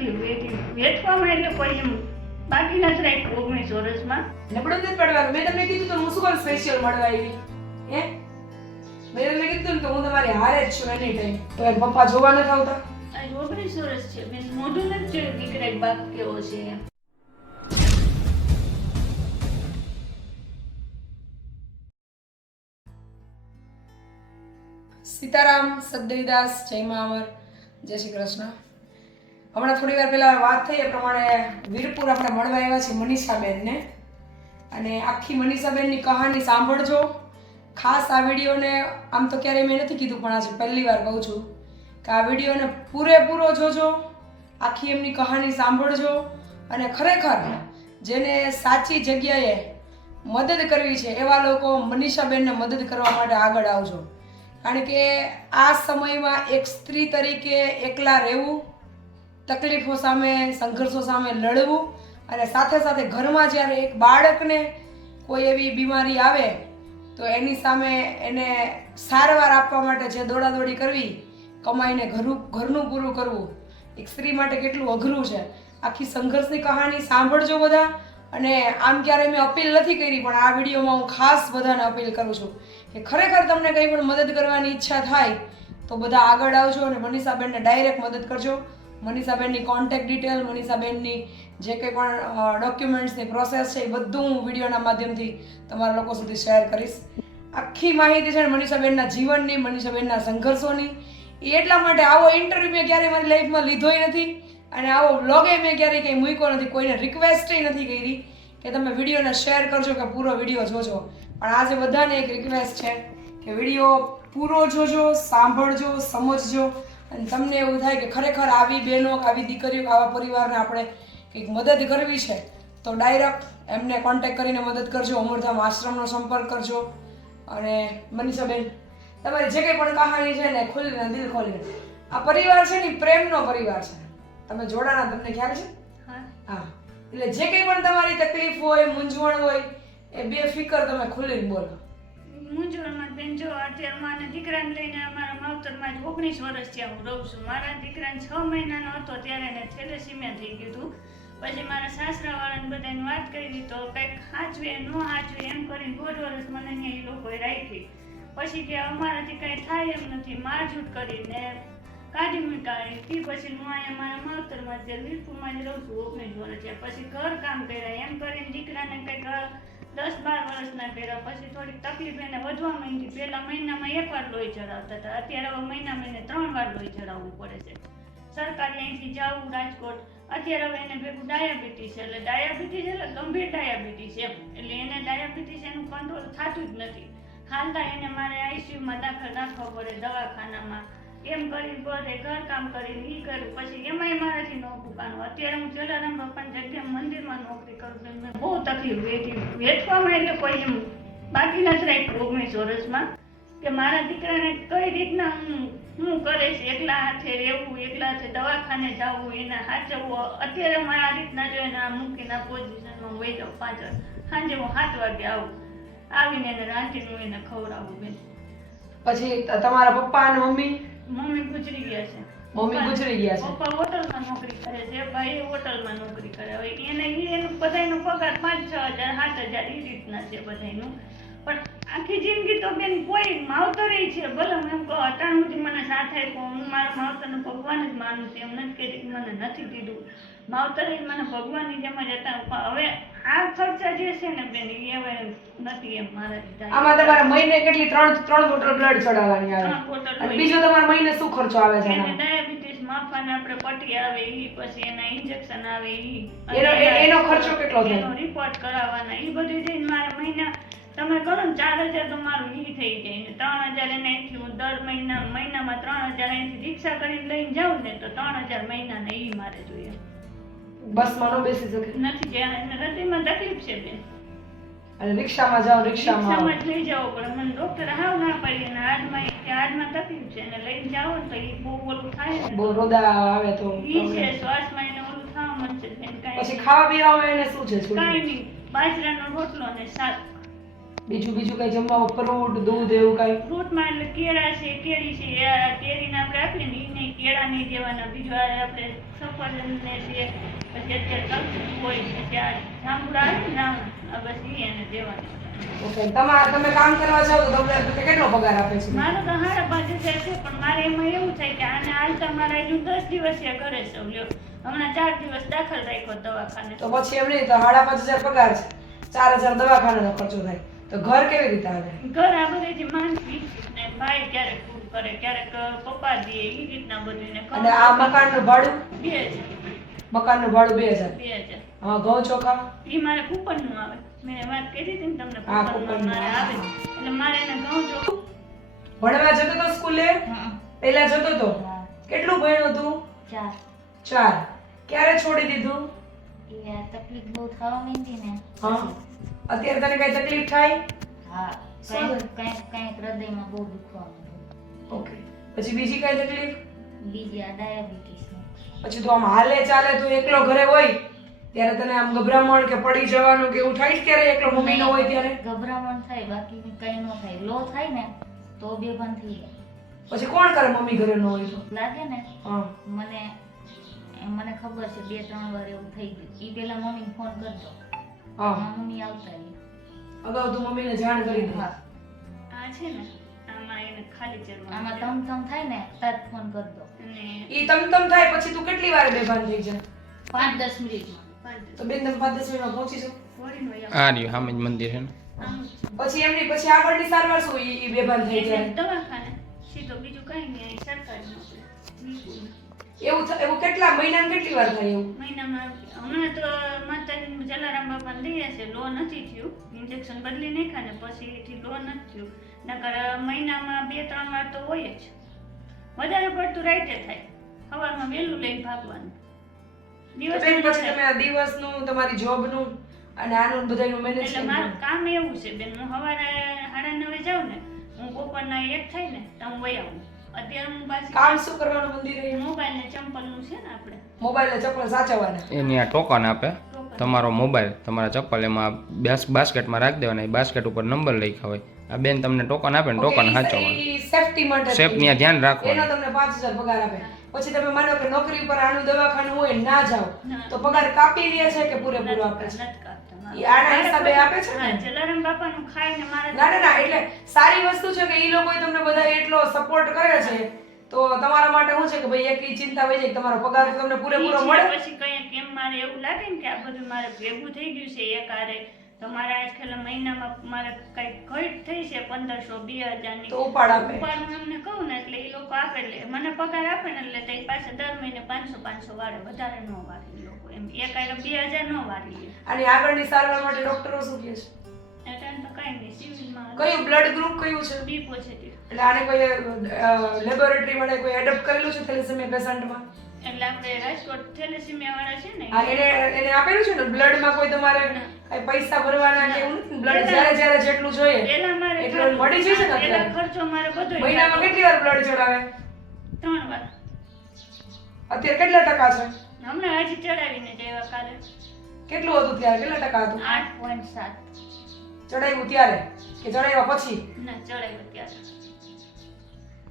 તકલીફ વેઠી. વેઠવામાં એટલે કોઈ એમ બાકી નથી રાખ્યું ઓગણીસ વર્ષમાં. નબળું નથી પડવાનું. મેં તમને કીધું તો હું શું કરું સ્પેશિયલ મળવા આવી? હે? મેં તમને કીધું ને કે હું તમારી હારે જ છું એની ટાઈમ તો પપ્પા જોવા નથી આવતા? ઓગણીસ વર્ષ છે. મેં મોઢું નથી જોયું દીકરા બાપ કેવો છે એમ. સીતારામ સદદેવીદાસ જય માવર. જય શ્રી કૃષ્ણ. હમણાં થોડી વાર પહેલા વાત થઈ એ પ્રમાણે વીરપુર આપણે મળવા આવ્યા છીએ મનીષાબેનને. અને આખી મનીષાબેનની કહાની સાંભળજો. ખાસ આ વિડીયોને આમ તો ક્યારેય મેં નથી કીધું, પણ આજે પહેલી વાર કહું છું કે આ વિડીયોને પૂરેપૂરો જોજો, આખી એમની કહાની સાંભળજો અને ખરેખર જેને સાચી જગ્યાએ મદદ કરવી છે એવા લોકો મનીષાબેનને મદદ કરવા માટે આગળ આવજો. કારણ કે આ સમયમાં એક સ્ત્રી તરીકે એકલા રહેવું તકલીફો સામે, સંઘર્ષો સામે લડવું અને સાથે સાથે ઘરમાં જ્યારે એક બાળકને કોઈ એવી બીમારી આવે, તો એની સામે એને સારવાર આપવા માટે જે દોડાદોડી કરવી, કમાઈને ઘરું, ઘરનું પૂરું કરવું, એક સ્ત્રી માટે કેટલું અઘરું છે. આખી સંઘર્ષની કહાની સાંભળજો બધા અને આમ ક્યારે મેં અપીલ નથી કરી, પણ આ વિડીયોમાં હું ખાસ બધાને અપીલ કરું છું કે ખરેખર તમને કંઈ પણ મદદ કરવાની ઈચ્છા થાય, તો બધા આગળ આવજો અને મનીષાબેનને ડાયરેક્ટ મદદ કરજો. મનીષાબેનની કોન્ટેક્ટ ડિટેલ મનીષાબેનની જે કંઈ પણ ડોક્યુમેન્ટ્સની પ્રોસેસ છે, એ બધું હું વિડીયોના માધ્યમથી તમારા લોકો સુધી શેર કરીશ. આખી માહિતી છે મનીષાબેનના જીવનની, મનીષાબેનના સંઘર્ષોની. એ એટલા માટે આવો ઇન્ટરવ્યૂ મેં ક્યારેય મારી લાઈફમાં લીધોય નથી અને આવો વ્લોગે મેં ક્યારેય કંઈ મૂક્યો નથી, કોઈને રિક્વેસ્ટય નથી કરી કે તમે વિડીયોને શેર કરજો કે પૂરો વીડિયો જોજો. પણ આજે બધાને એક રિક્વેસ્ટ છે કે વીડિયો પૂરો જોજો, સાંભળજો, સમજજો. અને તમને એવું થાય કે ખરેખર આવી બહેનો આવી દીકરીઓ આવા પરિવારને આપણે કંઈક મદદ કરવી છે તો ડાયરેક્ટ એમને કોન્ટેક કરીને મદદ કરજો અમરધામ આશ્રમનો સંપર્ક કરજો. અને મનીષાબેન તમારી જે કંઈ પણ કહાની છે ને ખુલીને દિલ ખોલીને આ પરિવાર છે ને પ્રેમનો પરિવાર છે. તમે જોડાના તમને ખ્યાલ છે? હા. એટલે જે કંઈ પણ તમારી તકલીફ હોય મૂંઝવણ હોય એ બે ફિકર તમે ખુલીને બોલો. મૂંઝવણમાં બેન જો અત્યારે મારા દીકરાને લઈને માવતરમાં જ ઓગણીસ વર્ષ ત્યાં હું રહું છું. મારા દીકરાને છ મહિનાનો હતો ત્યારે એને થેલેસીમિયા થઈ ગયું પછી મારા સાસરાવાળાને બધાને વાત કરી તો કંઈક હાચવે ન હાચવે એમ કરીને દોઢ વર્ષ મને અહીંયા એ લોકોએ રાખી. પછી કે અમારાથી કાંઈ થાય એમ નથી. મારઝૂટ કરીને કાઢી મૂકાવી તે પછી હું અહીંયા મારા માવતરમાં જે વીરપુરમાં જ રહું છું, ઓગણીસ વર્ષ પછી ઘર કામ કર્યા. એમ કરીને દીકરાને કંઈક દસ બાર વર્ષના પહેલાં પછી થોડીક તકલીફ એને વધવા માંડી. પહેલા મહિનામાં એક વાર લોહી ચડાવતા હતા. અત્યારે હવે મહિના મહિને ત્રણ વાર લોહી ચડાવવું પડે છે. સરકારે અહીંથી જવું રાજકોટ. અત્યારે હવે એને ભેગું ડાયાબિટીસ એટલે ડાયાબિટીસ એટલે ગંભીર ડાયાબિટીસ એમ. એટલે એને ડાયાબિટીસ એનું કંટ્રોલ થતું જ નથી. હાલતા એને મારે આઈસીયુમાં દાખલ રાખવો પડે દવાખાનામાં. એમ કરી બધે ઘર કામ કરીને ઈ કર્યું. પછી એમાંય મારાથી ન ભૂકાનું અત્યારે હું જલારામ બાપાની જગ્યાએ મંદિરમાં નોકરી કરું છું. મેં બહુ તકલીફ વેઠી. વેઠવામાં એટલે કોઈ એમ બાકી નથી રાખ્યું ઓગણીસ વર્ષમાં કે મારા દીકરાને કઈ રીતના હું હું કરીશ? એકલા હાથે રહેવું, એકલા હાથે દવાખાને જવું, એને હાચવવું. અત્યારે મારે આ રીતના જો એને મૂકીને પોઝિશનમાં વહી જાઉં પાછળ. સાંજે હું સાત વાગે આવું. આવીને એને રાંધીને હું એને ખવડાવું બેન. પછી તમારા પપ્પા અને મમ્મી મમ્મી ગુજરી ગયા છે. મમ્મી ગુજરી ગયા છે? પપ્પા હોટલમાં નોકરી કરે છે ભાઈ હોટલમાં નોકરી કરે. હવે એને એનું બધાનો પગાર પાંચ છ હજાર સાત હજાર એ રીતના છે બધાનું પણ આખી જિંદગી તો બેન કોઈ માવતર છે. ભલે હું એમ કહું અટાણ સુધી મને સાથ આપ્યો હું મારા માવતરને ભગવાન જ માનું છું. એમ નથી કે મને નથી કીધું માવતર મને ભગવાનની જેમ જ હતા. હવે આ ખર્ચા જે છે ને બેન એ હવે નથી એમ મારાથી આમાં તમારે મહિને કેટલી? ત્રણ ત્રણ બોટલ બ્લડ ચડાવવાની આવે. અને બીજો તમારે મહિને શું ખર્ચો આવે છે એને ડાયાબિટીસ માપવાને આપણે પટ્ટી આવે ઈ પછી એના ઇન્જેક્શન આવે ઈ. એનો- એનો ખર્ચો કેટલો થાય? એનો રિપોર્ટ કરાવવાના. ઈ બધું થઈને મારા મહિના તમે કરો ને ચાર હજાર તો મારું ઈ થઈ જાય ને. ત્રણ હજાર એને અહીંથી હું દર મહિના મહિનામાં ત્રણ હજાર અહીંથી રિક્ષા કરીને લઈને જાઉં ને તો ત્રણ હજાર મહિનાના ઈ મારે જોઈએ. બસમાં ન બેસી શકે. નથી એને હૃદયમાં તકલીફ છે બેન અને રિક્ષામાં જાઓ રિક્ષામાં રિક્ષામાં લઈ જાઓ પણ મને ડોક્ટર હાવ ના પાડી અને હાડમાં કે હાડમાં તકલીફ છે અને લઈને જાઓ ને તો એ બહુ ઓલું થાય બહુ રોદા આવે તો ઈ છે શ્વાસમાં એને ઓલું થવા મળશે પછી ખાવા પીવામાં એને શું છે શું નહીં બાજરાનો રોટલો અને શાક. બીજું બીજું કઈ જમવામાં ફ્રૂટ દૂધ એવું કઈ? ફ્રૂટમાં એટલે કેળા છે કેરી છે કેરી કેરીને આપણે આપીએ ને એને કેળા નહીં દેવાના. બીજું આપણે સફરજન ને છે છે તમારે તમે કામ કરવા તો તમને કેટલો પગાર આપે છે? મારો તો પાંચ હજાર છે પણ મારે એમાં એવું થાય કે આને હાલતા મારા હજુ દસ દિવસ છે ઘરે સૌ લ્યો. હમણાં ચાર દિવસ દાખલ રાખ્યો દવાખાને. તો પછી એમ નહીં તો સાડા પાંચ હજાર પગાર છે. ચાર હજાર દવાખાનાનો ખર્ચો થાય. તો ઘર કેવી રીતે આવે? ઘર આ બધેથી માનસી ને ભાઈ ક્યારેક કરે ક્યારેક પપ્પા દે એ રીતના બધું અને આ મકાનનું ભાડું? બે હજાર. મકાનનું ભાડું બે હજાર. બે હજાર. હા ઘઉં ચોખા? એ મારે કૂપનનું આવે. મેં વાત કરી હતી ને તમને હા, કૂપનનું કૂપનનું. આવે. એટલે મારે એને ઘઉં જો ભણવા જતો તો સ્કૂલે? પહેલા જતો તો? કેટલું ભણ્યો તું ચાર. ચાર. ક્યારે છોડી દીધું? એ તકલીફ બહુ થવા માંડી ને. હા. અત્યારે તને કઈ તકલીફ થાય? હા. શું? કંઈક કંઈક કંઈક હૃદયમાં બહુ દુખવા ઓકે. પછી બીજી કઈ તકલીફ? બીજી આ ડાયાબિટીસનું પછી તું આમ હાલે ચાલે તું એકલો ઘરે હોય ત્યારે તને આમ ગભરામણ કે પડી જવાનું કે એવું થાય જ ક્યારે એકલો મમ્મી ન હોય ત્યારે? ગભરામણ થાય બાકી કઈ ન થાય. લો થાય ને તો બે પણ થઈ જાય. પછી કોણ કરે મમ્મી ઘરે ન હોય તો? લાગે ને? હા. મને મને ખબર છે બે ત્રણ વાર એવું થઈ ગયું. એ પેલા મમ્મીને ફોન કરતો હા. મમ્મી આવતા અગાઉ તું મમ્મીને જાણ કરી દે. હા. આ છે ને ખાલી ચડવાનું આમાં તમ તમ થાય ને તત ફોન કર દો. ઈ તમ તમ થાય પછી તું કેટલી વાર બેભાન થઈ જા? 5 10 મિનિટમાં તો બેન તમે પાંચ દસ મિનિટમાં પહોંચી જાવ. આ રહ્યું સામે મંદિર છે ને. પછી એમની પછી આગળની સારવાર શું ઈ ઈ બેભાન થઈ જાય? દવાખાને સીધો બીજું કઈ નહીં સરકારી. એવું એવું કેટલા મહિનામાં કેટલી વાર થાય એવું? મહિનામાં હમણાં તો માતાજી જલારામ બાપા લઈ છે લો નથી થયું. ઇન્જેક્શન બદલી નાખ્યા ને પછી એથી લો નથી થયું. નકર મહિનામાં બે ત્રણ વાર તો હોય જ. વધારે પડતું રાઈટે થાય. સવારમાં વહેલું લઈને ભાગવાનું. દિવસ પછી તમે આ દિવસનું તમારી જોબનું અને આનું બધાનું મેનેજ એટલે મારું કામ એવું છે બેન હું સવારે સાડા નવે જાઉં ને હું બપોરના એક થાય ને તો હું વહી આવું. અત્યારે હું પાછી કામ શું કરવાનું મંદિરે? મોબાઈલ ને ચંપલનું છે ને આપણે. મોબાઈલ ને ચપ્પલ સાચવવાના. એની આ ટોકન આપે. તમારો મોબાઈલ તમારા ચપ્પલ એમાં બાસ બાસ્કેટમાં રાખી દેવાના એ બાસ્કેટ ઉપર નંબર લખ્યા હોય. આ બેન તમને ટોકન આપે ને ટોકન સાચવવાનું સેફટી માટે સેફ ત્યાં ધ્યાન એનો તમને પાંચ હજાર પગાર આપે. પછી તમે માનો કે નોકરી પર આનું દવાખાનું હોય ના જાઓ તો પગાર કાપી લે છે કે પૂરેપૂરો આપે છે? આના હિસાબે આપે છે ને? જલારામ બાપાનું ખાઈને મારે ના ના ના એટલે સારી વસ્તુ છે કે ઈ લોકો તમને બધા એટલો સપોર્ટ કરે છે તો તમારા માટે શું છે કે ભાઈ એક ચિંતા વહી જાય તમારો પગાર તમને પૂરેપૂરો મળે? પછી કઈ કેમ મારે એવું લાગે ને કે આ બધું મારે ભેગું થઈ ગયું છે એકારે તો મારે આજકાલ મહિનામાં મારે કઈ ઘટ થઈ છે પંદરસો બે હજારની. તો ઉપાડ આપે. ઉપાડ હું એમને કહું ને એટલે એ લોકો આપે એટલે મને પગાર આપે ને એટલે તે પાસે દર મહિને પાંચસો પાંચસો વાળે વધારે ન વારે ઈ લોકો એમ. એકારે બે હજાર ન વાળી અને આગળની સારવાર માટે ડોક્ટરો શું કહે છે? કયું બ્લડ ગ્રુપ કયું છે? બી પોઝિટિવ એટલે આને કોઈ લેબોરેટરી માટે કોઈ એડોપ્ટ કરેલું છે થેલેસેમિયા પેશન્ટમાં? એટલે આપણે રાજકોટ થેલેસેમિયા વાળા છે ને હા એને એને આપેલું છે ને બ્લડમાં કોઈ તમારે કઈ પૈસા ભરવાના કે એવું બ્લડ જ્યારે જ્યારે જેટલું જોઈએ. પેલા મારે એટલે મળી જશે ને અત્યારે? ખર્ચો મારે બધો મહિનામાં કેટલી વાર બ્લડ ચડાવે? ત્રણ વાર. અત્યારે કેટલા ટકા છે? હમણાં હજી ચડાવીને જવા કાલે. કેટલું હતું ત્યારે? કેટલા ટકા હતું? આઠ પોઈન્ટ સાત. ચડાવ્યું ત્યારે કે ચડાવ્યા પછી? ના ચડાવ્યો ત્યારે.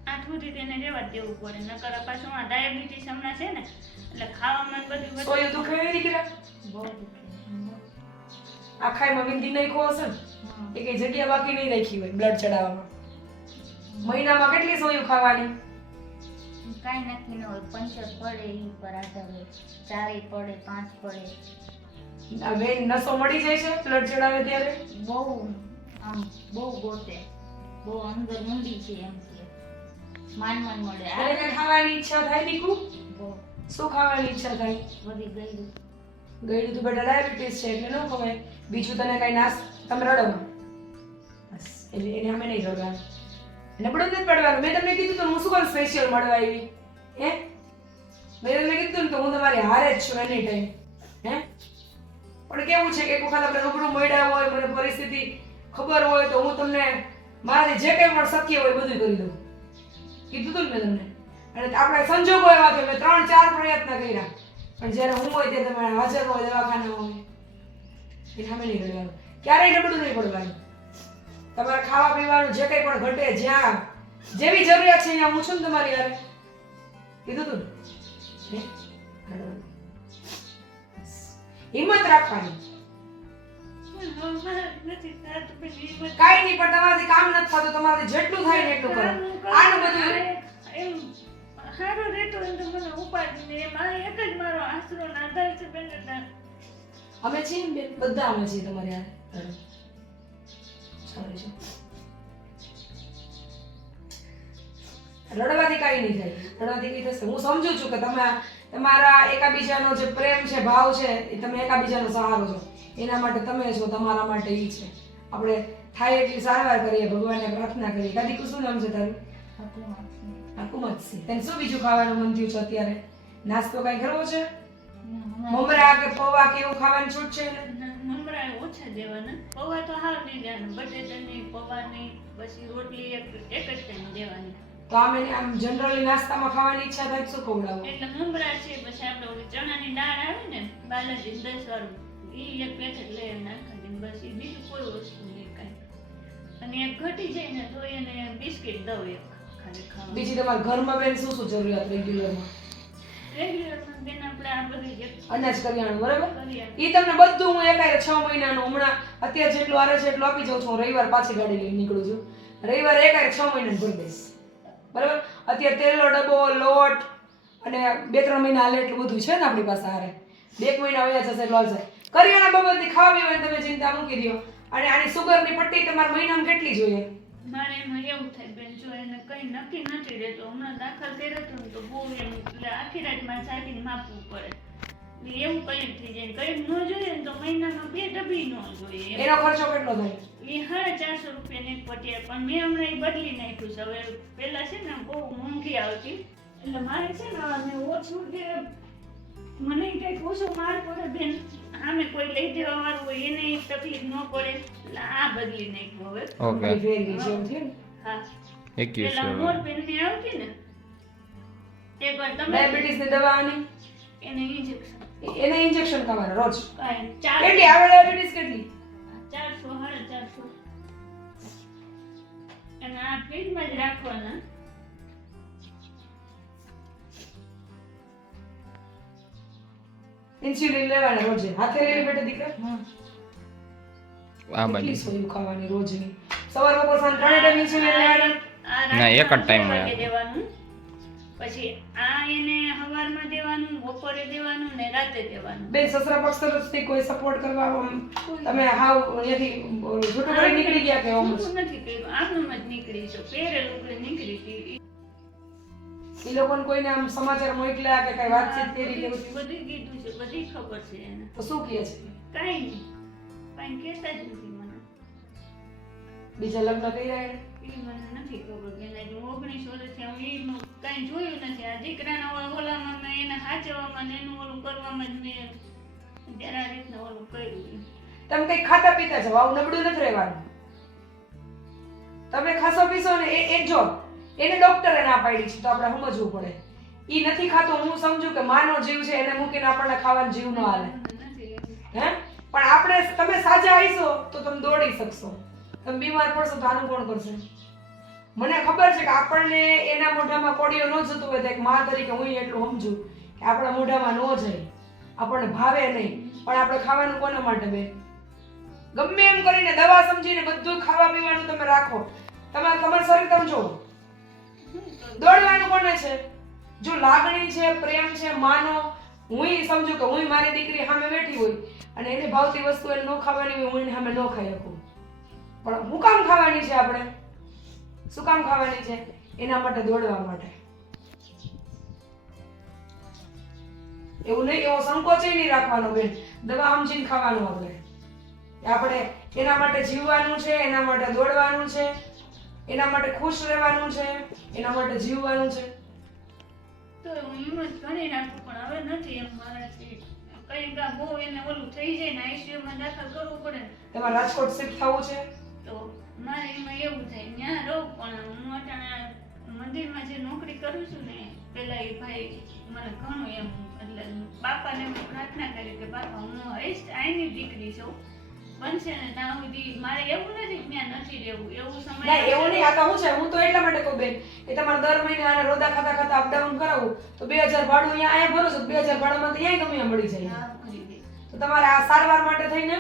આઠ સુધી તેને રહેવા દેવું પડે નકર પાછું આ ડાયાબિટીસ હમણાં છે ને એટલે ખાવામાં બધું બધું સોયું દુખે એવી દીકરા બહુ દુખે આખાઈમાં વિંધી નાખ્યો હશે ને હમ. એ કઈ જગ્યા બાકી નહીં રાખી હોય બ્લડ ચડાવવામાં. મહિનામાં કેટલી સોયું ખાવાની? કાંઈ નથી ન હોય પંચર પડે એ ઉપર આધાર હોય. ચારેય પડે પાંચ પડે. આ નસો મળી જાય છે બ્લડ ચડાવે ત્યારે? બહુ આમ બહુ ગોતે. બહુ અંદર ઊંડી છે એમ કે. માન માન મળે. ત્યારે ખાવાની ઈચ્છા થાય દીકુ શું ખાવાની ઈચ્છા થાય? બધી ગયું ગયેલું તો બેટા ડાયાબિટીસ છે એટલે ન ખવાય. બીજું તને કઈ નાસ તમે રડો બસ એટલે એને અમે નહીં રડવાનું પડવું નથી પડવાનું. મેં તમને કીધું તો હું શું કામ સ્પેશિયલ મળવા આવી? હે? મેં તમને કીધું ને તો હું તમારી હારે જ છું એની ટાઈમ હે? પણ કેવું છે કે એક વખત આપણે રૂબરૂ મળ્યા હોય, મને પરિસ્થિતિ ખબર હોય તો હું તમને મારાથી જે કંઈ પણ શક્ય હોય બધું કરી દઉં. કીધું હતું ને મેં તમને? અને આપણે સંજોગો એવા કે મેં ત્રણ ચાર પ્રયત્ન કર્યા. પણ જ્યારે હું હોય ત્યારે તમે હાજર હોય, દવાખાના હોય, એ સામે નહીં કરવાનું ક્યારેય નબળું નહીં પડવાનું. તમારે ખાવા પીવાનું જે કંઈ પણ ઘટે જ્યાં, જેવી જરૂરિયાત છે, અહીંયા હું છું ને તમારી યારે કીધું હતું ને. હિંમત રાખવાની. કાંઈ નહીં પણ તમારાથી કામ નથી થતું. તમારે જેટલું થાય ને એટલું કરો. આનું બધું સારો રહેતો હોય તો મને ઉપાડી એક જ મારો આશરો ને આધાર છે બેન અમે છીએ ને બેન બધા અમે છીએ તમારે સારું છે રડવાથી કાંઈ નહીં થાય. રડવાથી કઈ થશે. હું સમજુ છું કે તમે તમારા એકાબીજાનો જે પ્રેમ છે ભાવ છે એ તમે એકાબીજાનો સહારો છો. એના માટે તમે છો તમારા માટે એ છે. આપણે થાય એટલી સારવાર કરીએ ભગવાનને પ્રાર્થના કરીએ. કાદી શું નામ છે તારું? હકુમતસિંહ. તને શું બીજું ખાવાનું મન થયું છે અત્યારે? નાસ્તો કઈ કરવો છે? મમરા કે પૌવા કે એવું ખાવાની છૂટ છે મમરા ઓછા દેવાના. પૌવા તો હાવ નહીં દેવાના. પૌવા નહીં પછી રોટલી એક એક જ ટાઈમ દેવાની. તો આમ એને આમ જનરલી નાસ્તામાં ખાવાની ઈચ્છા થાય શું ખવડાવો એટલે મમરા છે પછી આપણે ઓલી ચણાની દાળ આવે ને બાલાજી દસ વાળું એ એક પેકેટ લઈ નાખી દે બસ એ બીજું કોઈ વસ્તુ નહીં કાંઈ. અને એક ઘટી જાય ને તો એને બિસ્કિટ દઉં એક ખાલી ખાવા બીજી તમારા ઘરમાં બેન શું શું જરૂરિયાત રેગ્યુલરમાં રેગ્યુલરમાં બેન આપણે આ બધી અનાજ કરિયાણું બરાબર? એ તમને બધું હું એકાય છ મહિનાનું હમણાં અત્યારે જેટલું આરે છે એટલું આપી જાઉં છું હું રવિવાર પાછી ગાડી લઈને નીકળું છું. રવિવારે એકાય છ મહિનાનું ભરી દઈશ. બરાબર? અત્યારે તેલનો ડબ્બો, લોટ અને બે ત્રણ મહિના હાલે એટલું બધું છે ને આપણી પાસે હારે. બે મહિના વયા જશે એટલો હશે કરિયાણા બાબતની ખાવા પીવાની તમે ચિંતા મૂકી દો અને આની સુગરની પટ્ટી તમારે મહિનામાં કેટલી જોઈએ? મારે એમાં એવું થાય બેન, જો એને કઈ નક્કી નથી રહેતું, હમણાં દાખલ કર્યો હતો ને તો બહુ એમ, એટલે આખી રાતમાં જાગીને માપવું પડે. એવું કઈ થઈ જાય કઈ ન જોઈએ ને તો મહિનામાં બે ડબ્બી ન જોઈએ એનો ખર્ચો કેટલો થાય? એ સાડા ચારસો રૂપિયા ને પટિયા પણ મેં હમણાં એ બદલી નાખ્યું છે. હવે પેલા છે ને બહુ મોંઘી આવતી. એટલે મારે છે ને હવે ઓછું કે મને કંઈક ઓછો માર પડે બેન આમે કોઈ લઈ દેવા વાળું હોય એને તકલીફ ન પડે. એટલે આ બદલી નાખ્યું હવે. ઓકે. ને? હા. પેલા મોરબીનની આવતી ને એકવાર તમે ડાયાબિટીસની દવા આની? એને ઇન્જેક્શન એને ઇન્જેક્શન કરવાના રોજ. કેટલી આવે ડાયાબિટીસ કેટલી? ચારસો સાડા ચારસો અને આ ફ્રીજમાં જ રાખવાના. ઇન્સ્યુલિન લેવાના રોજે. હાથે લઈ લે બેટા દીકરા. આ બાજુ. સોયું ખાવાની રોજની? સવાર બપોર સાંજ ત્રણે ટાઈમ ઇન્સ્યુલિન લેવાના? ના, એક જ ટાઈમ. દેવાનું. પછી આ એને હવારમાં દેવાનું બપોરે દેવાનું ને રાતે દેવાનું. બે સસરા પક્ષ તરફથી કોઈ સપોર્ટ કરવા તમે હાવ અહીંયાથી છૂટું પડી નીકળી ગયા કે આમ? નથી કર્યું. આમનું જ નીકળી છો. પહેરેલું કે નીકળી ગઈ. એ લોકોને કોઈને આમ સમાચાર મોકલ્યા કે કઈ વાતચીત કરી કે બધી? કીધું છે. બધી ખબર છે એને. તો શું કહે છે? કાંઈ નહીં. કાંઈ કહેતા જ નથી મને. બીજા લગ્ન કર્યા? એ મને નથી ખબર. કે ઓગણીસ વર્ષથી હું એનું કાંઈ જોયું નથી. આ દીકરાના ઓલામાં મેં એને સાચવવામાં ને એનું ઓલું કરવામાં જ મેં જરા રીતના ઓલું કર્યું તમે કઈ ખાતા પીતા છો આવું નબળું નથી રહેવાનું. તમે ખાસો પીશો ને એ એ જો એને ડોક્ટરે ના પાડી છે તો આપણે સમજવું પડે. ઈ નથી ખાતો હું સમજુ કે માનો જીવ છે એને મૂકીને આપણને ખાવાનો જીવ ન હાલે. હે? પણ આપણે તમે સાજા આવીશો તો તમે દોડી શકશો. તમે બીમાર પડશો તો આનું કોણ કરશે? મને ખબર છે કે આપણને એના મોઢામાં કોડીઓ ન જતું હોય તો એક મા તરીકે હું એટલું સમજું કે આપણા મોઢામાં ન જાય. આપણને ભાવે નહીં. પણ આપણે ખાવાનું કોના માટે બે? ગમે એમ કરીને દવા સમજીને બધું ખાવા પીવાનું તમે રાખો. તમે તમારું શરીર તમે જુઓ. દોડવાનું કોને છે? જો લાગણી છે, પ્રેમ છે, માનો, હું સમજુ કે હું મારી દીકરી સામે બેઠી હોય અને એને ભાવતી વસ્તુ એને ન ખાવાની હોય હું એને સામે ન ખાઈ શકું. પણ હું કામ ખાવાની છે આપણે? શું કામ ખાવાની છે? એના માટે દોડવા માટે. એવું નહીં એવો સંકોચ નહીં રાખવાનો બેન. દવા સમજીને ખાવાનું આપણે. આપણે એના માટે જીવવાનું છે એના માટે દોડવાનું છે એના માટે ખુશ રહેવાનું છે એના માટે જીવવાનું છે. તો હું હિંમત ઘણી નાખું પણ હવે નથી એમ મારાથી કઈ કા બહુ એને ઓલું થઈ જાય ને ICU માં દાખલ કરવું પડે. તમારે રાજકોટ શિફ્ટ થવું છે? મારે એમાં એવું થાય ત્યાં રહું પણ હું અટાણા મંદિરમાં જે નોકરી કરું છું ને પેલા એ ભાઈ મને ઘણું એમ એટલે બાપાને હું પ્રાર્થના કરી કે બાપા હું હઈશ આઈની દીકરી છું બનશે ને ત્યાં સુધી મારે એવું નથી ત્યાં નથી રહેવું. એવું સમય ના એવું નહીં આ તો હું છે હું તો એટલા માટે કહું બેન કે તમારે દર મહિને આને રોદા ખાતા ખાતા અપડાઉન કરાવું તો બે હજાર ભાડું અહીંયા અહીંયા ભરો છો બે હજાર ભાડામાં તો અહીંયા ગમે મળી જાય. તો તમારે આ સારવાર માટે થઈને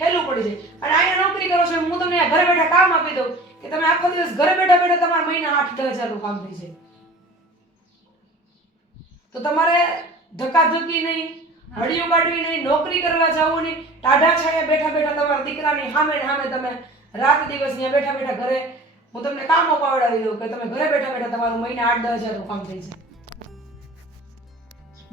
હેલું પડી જાય. અને અહીંયા નોકરી કરો છો હું તમને ઘરે બેઠા કામ આપી દઉં કે તમે આખો દિવસ ઘરે બેઠા બેઠા તમારા મહિના આઠ હજારનું કામ થઈ જાય. તો તમારે ધક્કાધક્કી નહીં હળીઓ કાઢવી નહીં, નોકરી કરવા જવું નહીં, ટાઢા છાયા બેઠા બેઠા તમારા દીકરાની સામે સામે તમે રાત દિવસ અહીંયા બેઠા બેઠા ઘરે, હું તમને કામ અપાવડાવી દઉં કે તમે ઘરે બેઠા બેઠા તમારું મહિને આઠ દસ હજારનું કામ થઈ જાય.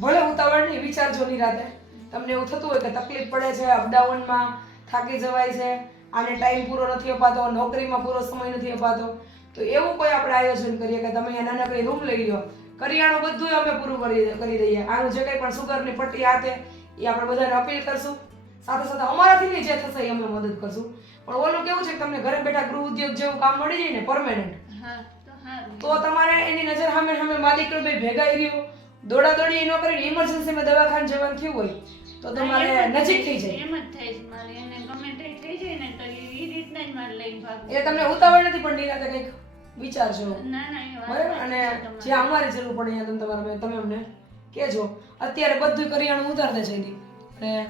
ભલે ઉતાવળ નહીં વિચારજો ની રાતે તમને એવું થતું હોય કે તકલીફ પડે છે અપડાઉનમાં થાકી જવાય છે. આને ટાઈમ પૂરો નથી અપાતો નોકરીમાં પૂરો સમય નથી અપાતો. તો એવું કોઈ આપણે આયોજન કરીએ કે તમે અહીંયા નાનકડી રૂમ લઈ લો કરિયાણું બધું અમે પૂરું કરી કરી દઈએ. આનું જે કંઈ પણ સુગરની પટ્ટી હાથે એ આપણે બધાને અપીલ કરશું. સાથે સાથે અમારાથી નહીં જે થશે એ અમે મદદ કરશું. પણ ઓલું કેવું છે કે તમને ઘરે બેઠા ગૃહ ઉદ્યોગ જેવું કામ મળી જાય ને પરમેનન્ટ તો તમારે એની નજર સામે સામે માલિક ભેગા રહ્યો. દોડા દોડી ન કરીને ઇમરજન્સીમાં દવાખાને જવાનું થયું હોય. તો તમારે નજીક થઈ જાય. એમ જ થાય છે મારે એને ગમે તે થઈ જાય ને તો એ રીતના જ મારે લઈને ભાગ એટલે તમને ઉતાવળ નથી પણ નિરાતે કંઈક વિચારજો. ના ના બરાબર? અને જે અમારી જરૂર પડે ત્યાં તમે તમારા તમે અમને કહેજો. અત્યારે બધું કરિયાણું ઉતારતા જઈ અને?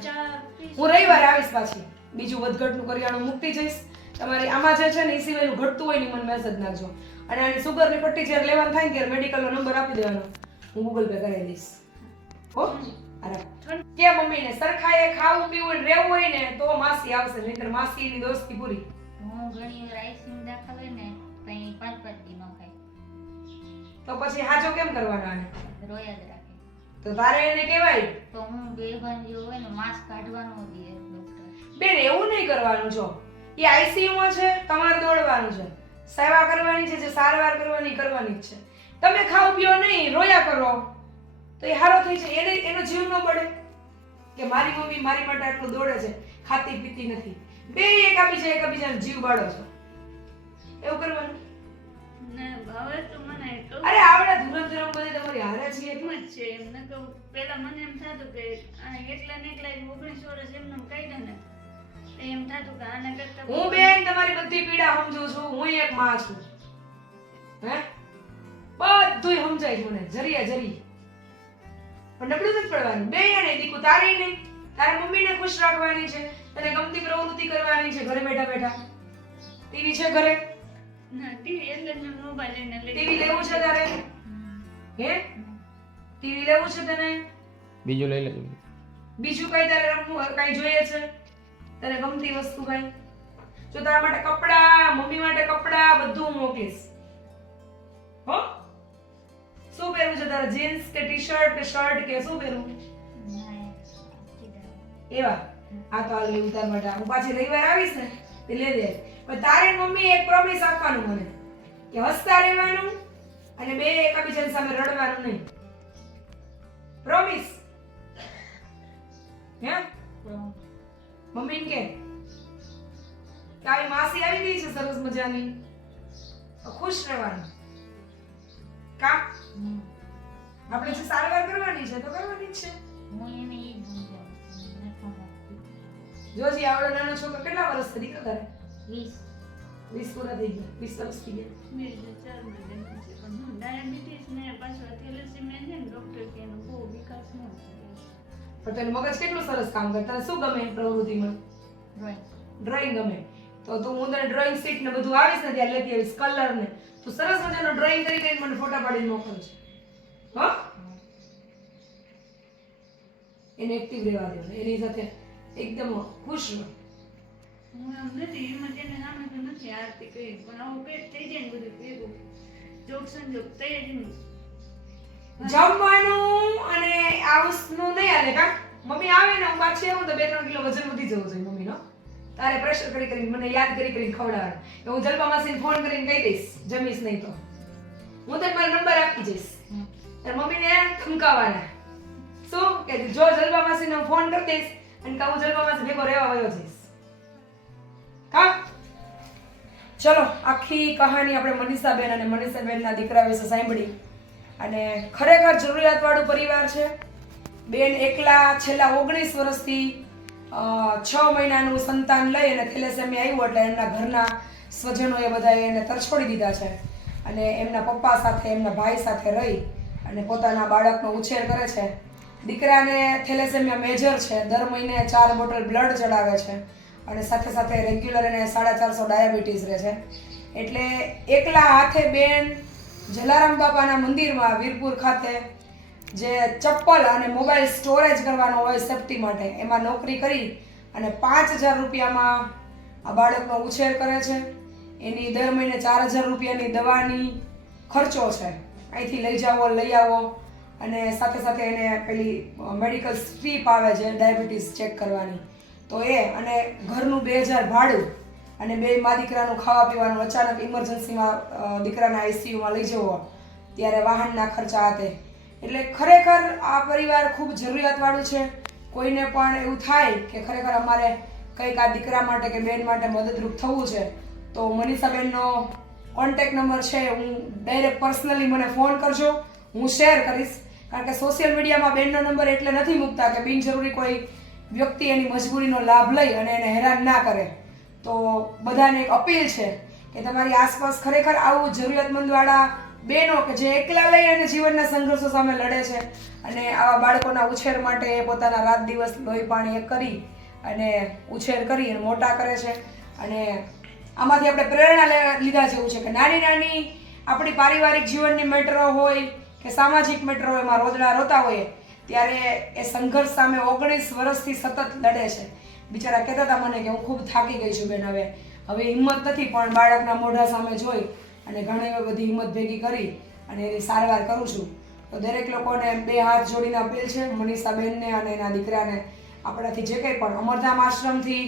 હું રવિવારે આવીશ પાછી. બીજું વધઘટનું કરિયાણું મૂકતી જઈશ. તમારી આમાં જે છે ને એ સિવાયનું ઘટતું હોય ને મને મેસેજ નાખજો. અને આની સુગરની પટ્ટી જ્યારે લેવાનું થાય ને ત્યારે મેડિકલનો નંબર આપી દેવાનો. હું ગૂગલ પે કરાવી દઈશ. હો? અરે કે મમ્મીને સરખાએ ખાવું પીવું ને રહેવું હોય ને તો માસી આવશે નહીતર માસી ની દોસ્તી પૂરી. હું ઘણી વાર આઈસ્ક્રીમ દાખલ હોય ને અહીં પાંચ પાંચ દી ન ખાય. તો પછી હાજો કેમ કરવાનો આને? રોયા જ રાખે. તો તારે એને કહેવાય? તો હું બે ભાન હોય ને માસ કાઢવાનું દે બેન એવું નહીં કરવાનું છો એ આઈસીયુમાં છે તમારે દોડવાનું છે. સેવા કરવાની છે જે સારવાર કરવાની કરવાની જ છે. તમે ખાવ પીઓ નહીં રોયા કરો. તો એ હારો થઈ છે એને એનો જીવ ન પડે કે મારી મમ્મી મારી માટે આટલું દોડે છે ખાતી પીતી નથી. બે એકાબીજા એકાબીજાનો જીવ બાળો છો. એવું કરવાનું? ના હવે તો મને કહું અરે આવડે ધુરંધરમ બધે તમારી હારે છે. એમ જ છે. એમ ન કહું પેલા મને એમ થતું કે એકલા ને એકલા ઓગણીસ વર્ષ એમને દે ને તો એમ થતું કે આને કરતા હું બેન તમારી બધી પીડા સમજુ છું. હું એક માં છું. હે? બધુંય સમજાય છે મને જરીએ જરી પણ નબળું નથી પડવાનું. બે અને દીકુ તારે નહીં તારા મમ્મીને ખુશ રાખવાની છે તને ગમતી પ્રવૃત્તિ કરવાની છે ઘરે બેઠા બેઠા. ટીવી છે ઘરે? ના ટીવી એટલે જ મોબાઈલ એને લઈ ટીવી લેવું છે તારે? હે? ટીવી લેવું છે તને? બીજું લઈ લેજો. બીજું કઈ તારે રમવું કઈ જોઈએ છે? તને ગમતી વસ્તુ કઈ? જો તારા માટે કપડા મમ્મી માટે કપડા બધું મોકલીશ. હો? શું પહેરવું છે તારે? જીન્સ કે ટી શર્ટ કે શર્ટ કે શું પહેરવું. એવા. આ તો હાલ ઉતાર માટે. હું પાછી રવિવાર આવીશ ને, તે લે. દે પણ તારે મમ્મી એક પ્રોમિસ આપવાનું મને, કે હસતા રહેવાનું અને બે એકબીજાની સામે રડવાનું નહીં. પ્રોમિસ હે? મમ્મી કે, તારી માસી આવી ગઈ છે સરસ મજાની. ખુશ રહેવાનું. કા. આપણે જે સારવાર કરવાની છે તો કરવાની જ છે. જોજી આવડો નાનો છોકરો કેટલા વર્ષ દીકરા તારે વીસ. વીસ પૂરા થઈ ગયા. વીસ વર્ષ થઈ ગયા. છે. ડાયાબિટીસ ને છે ડૉક્ટર કે એનો બહુ વિકાસ ન પણ તને મગજ કેટલું સરસ કામ કરે? તને શું ગમે પ્રવૃત્તિમાં? ડ્રોઈંગ ડ્રોઈંગ ગમે. તો તું હું તને ડ્રોઈંગ શીટ ને બધું આવીશ ને ત્યાં લેતી આવીશ કલર ને. તું સરસ મજાનો ડ્રોઈંગ કરી કરીને મને ફોટા પાડીને મોકલજે હો? એને એક્ટિવ રહેવા દે એની સાથે એકદમ ખુશ રહો. હું એમ નથી એમાં તેને સામે તો નથી આરતી કરી પણ આવું કંઈક થઈ જાય ને બધું ભેગું. જોગ સંજોગ થઈ જ જમવાનું અને આ વસ્તુનું નહીં હાલે કા? મમ્મી આવે ને હું પાછી આવું તો બે ત્રણ કિલો વજન વધી જવું જોઈએ તારે પ્રેશર કરી કરીને મને યાદ કરી કરીને ખવડાવવાનું. તો હું જલપા માસીને ફોન કરીને કહી દઈશ જમીશ નહીં તો. હું તને મારો નંબર આપી જઈશ. તારી મમ્મીને ધમકાવાના શું? કે જો જલપા માસીને હું ફોન કરી દઈશ અને કહું જલપા માસી ભેગો રહેવા વયો જઈશ. કા? ચલો આખી કહાની આપણે મનીષાબેન અને મનીષાબેનના દીકરા વિશે સાંભળી. અને ખરેખર જરૂરિયાતવાળું પરિવાર છે. બેન એકલા છેલ્લા ઓગણીસ વર્ષથી છ મહિનાનું સંતાન લઈ અને થેલેસેમિયા આવ્યું એટલે એમના ઘરના સ્વજનોએ બધાએ એને તરછોડી દીધા છે. અને એમના પપ્પા સાથે, એમના ભાઈ સાથે રહી અને પોતાના બાળકનો ઉછેર કરે છે. દીકરાને થેલેસેમિયા મેજર છે. દર મહિને ચાર બોટલ બ્લડ ચડાવે છે અને સાથે સાથે રેગ્યુલર એને સાડા ચારસો ડાયાબિટીસ રહે છે. એટલે એકલા હાથે બેન જલારામ બાપાના મંદિરમાં વીરપુર ખાતે જે ચપ્પલ અને મોબાઈલ સ્ટોરેજ કરવાનો હોય સેફટી માટે. એમાં નોકરી કરી અને પાંચ હજાર રૂપિયામાં આ બાળકનો ઉછેર કરે છે. એની દર મહિને ચાર હજાર રૂપિયાની દવાની ખર્ચો છે. અહીંથી લઈ જાઓ, લઈ આવો અને સાથે સાથે એને પેલી મેડિકલ સ્ટ્રીપ આવે છે, ડાયાબિટીસ ચેક કરવાની. તો એ અને ઘરનું બે હજાર ભાડું અને બે મા દીકરાનું ખાવા પીવાનું અચાનક ઇમરજન્સીમાં દીકરાના આઈસીયુમાં લઈ જવો. ત્યારે વાહનના ખર્ચા હાથે એટલે ખરેખર આ પરિવાર ખૂબ જરૂરિયાતવાળું છે. કોઈને પણ એવું થાય કે ખરેખર અમારે કંઈક આ દીકરા માટે કે બેન માટે મદદરૂપ થવું છે, તો મનીષાબેનનો કોન્ટેક નંબર છે, હું ડાયરેક્ટ પર્સનલી મને ફોન કરજો. હું શેર કરીશ. કારણ કે સોશિયલ મીડિયામાં બેનનો નંબર એટલે નથી મૂકતા કે બિનજરૂરી કોઈ વ્યક્તિ એની મજબૂરીનો લાભ લઈ અને એને હેરાન ના કરે. તો બધાને એક અપીલ છે કે તમારી આસપાસ ખરેખર આવું જરૂરિયાતમંદવાળા બહેનો કે જે એકલા લઈ અને જીવનના સંઘર્ષો સામે લડે છે અને આવા બાળકોના ઉછેર માટે એ પોતાના રાત દિવસ લોહી પાણી એ કરી અને ઉછેર કરી અને મોટા કરે છે. અને આમાંથી આપણે પ્રેરણા લીધા જેવું છે કે નાની નાની આપણી પારિવારિક જીવનની મેટરો હોય કે સામાજિક મેટરો એમાં રોદડા રોતા હોઈએ, ત્યારે એ સંઘર્ષ સામે ઓગણીસ વર્ષથી સતત લડે છે. બિચારા કહેતા હતા મને કે હું ખૂબ થાકી ગઈ છું બેન હવે. હવે હિંમત નથી, પણ બાળકના મોઢા સામે જોઈ અને ઘણી બધી હિંમત ભેગી કરી અને એની સારવાર કરું છું. તો દરેક લોકોને બે હાથ જોડીને અપીલ છે, મનીષાબેનને અને એના દીકરાને. આપણાથી જે કંઈ પણ અમરધામ આશ્રમથી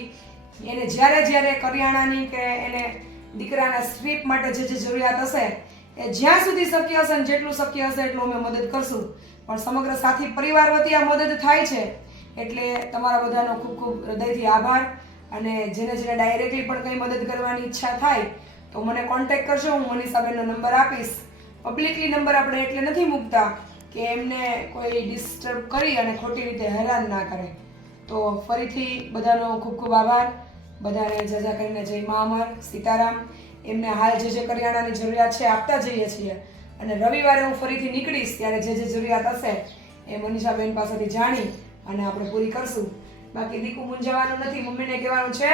એને જ્યારે જ્યારે કરિયાણાની કે એને દીકરાના સ્ટ્રીપ માટે જે જે જરૂરિયાત હશે, એ જ્યાં સુધી શક્ય હશે ને જેટલું શક્ય હશે એટલું અમે મદદ કરશું. પણ સમગ્ર સાથી પરિવાર વતી આ મદદ થાય છે એટલે તમારા બધાનો ખૂબ ખૂબ હૃદયથી આભાર. અને જેને જેને ડાયરેક્ટલી પણ કંઈ મદદ કરવાની ઈચ્છા થાય તો મને કોન્ટેક કરજો, હું મનીષાબેનનો નંબર આપીશ. પબ્લિકલી નંબર આપણે એટલે નથી મૂકતા કે એમને કોઈ ડિસ્ટર્બ કરી અને ખોટી રીતે હેરાન ના કરે. તો ફરીથી બધાનો ખૂબ ખૂબ આભાર. બધાને જજા કરીને જય મા સીતારામ. એમને હાલ જે જે કરિયાણાની જરૂરિયાત છે આપતા જઈએ છીએ. અને રવિવારે હું ફરીથી નીકળીશ ત્યારે જે જે જરૂરિયાત હશે એ મનીષાબેન પાસેથી જાણી અને આપણે પૂરી કરશું. બાકી દીકુ મૂંઝાવાનું નથી, મમ્મીને કહેવાનું છે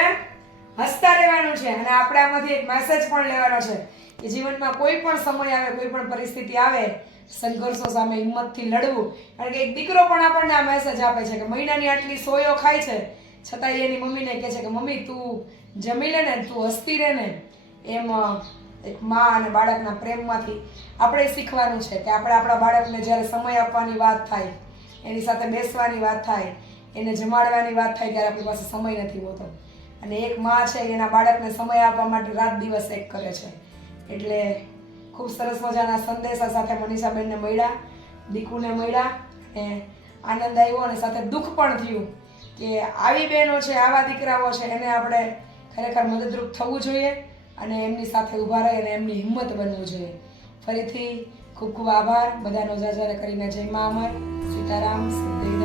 હસતા રહેવાનું છે અને આપણે આમાંથી એક મેસેજ પણ લેવાનો છે કે જીવનમાં કોઈ પણ સમય આવે, કોઈ પણ પરિસ્થિતિ આવે, સંઘર્ષો સામે હિંમતથી લડવું. કારણ કે એક દીકરો પણ આપણને આ મેસેજ આપે છે કે મહિનાની આટલી સોયો ખાય છે, છતાંય એની મમ્મીને કહે છે કે, મમ્મી, તું જમી લે ને, તું હસતી રહે ને. એમ એક મા અને બાળકના પ્રેમમાંથી આપણે શીખવાનું છે કે આપણે આપણા બાળકને જ્યારે સમય આપવાની વાત થાય, એની સાથે બેસવાની વાત થાય, એને જમાડવાની વાત થાય, ત્યારે આપણી પાસે સમય નથી હોતો. અને એક મા છે, એના બાળકને સમય આપવા માટે રાત દિવસ એક કરે છે. એટલે ખૂબ સરસ મજાના સંદેશા સાથે મનીષાબેનને મળ્યા, દીકુને મળ્યા અને આનંદ આવ્યો અને સાથે દુઃખ પણ થયું કે આવી બહેનો છે, આવા દીકરાઓ છે, એને આપણે ખરેખર મદદરૂપ થવું જોઈએ અને એમની સાથે ઊભા રહી અને એમની હિંમત બનવું જોઈએ. ફરીથી ખૂબ ખૂબ આભાર. બધાનો જાજારે કરીને જય મા અમર. સીતારામ સિદ્ધિ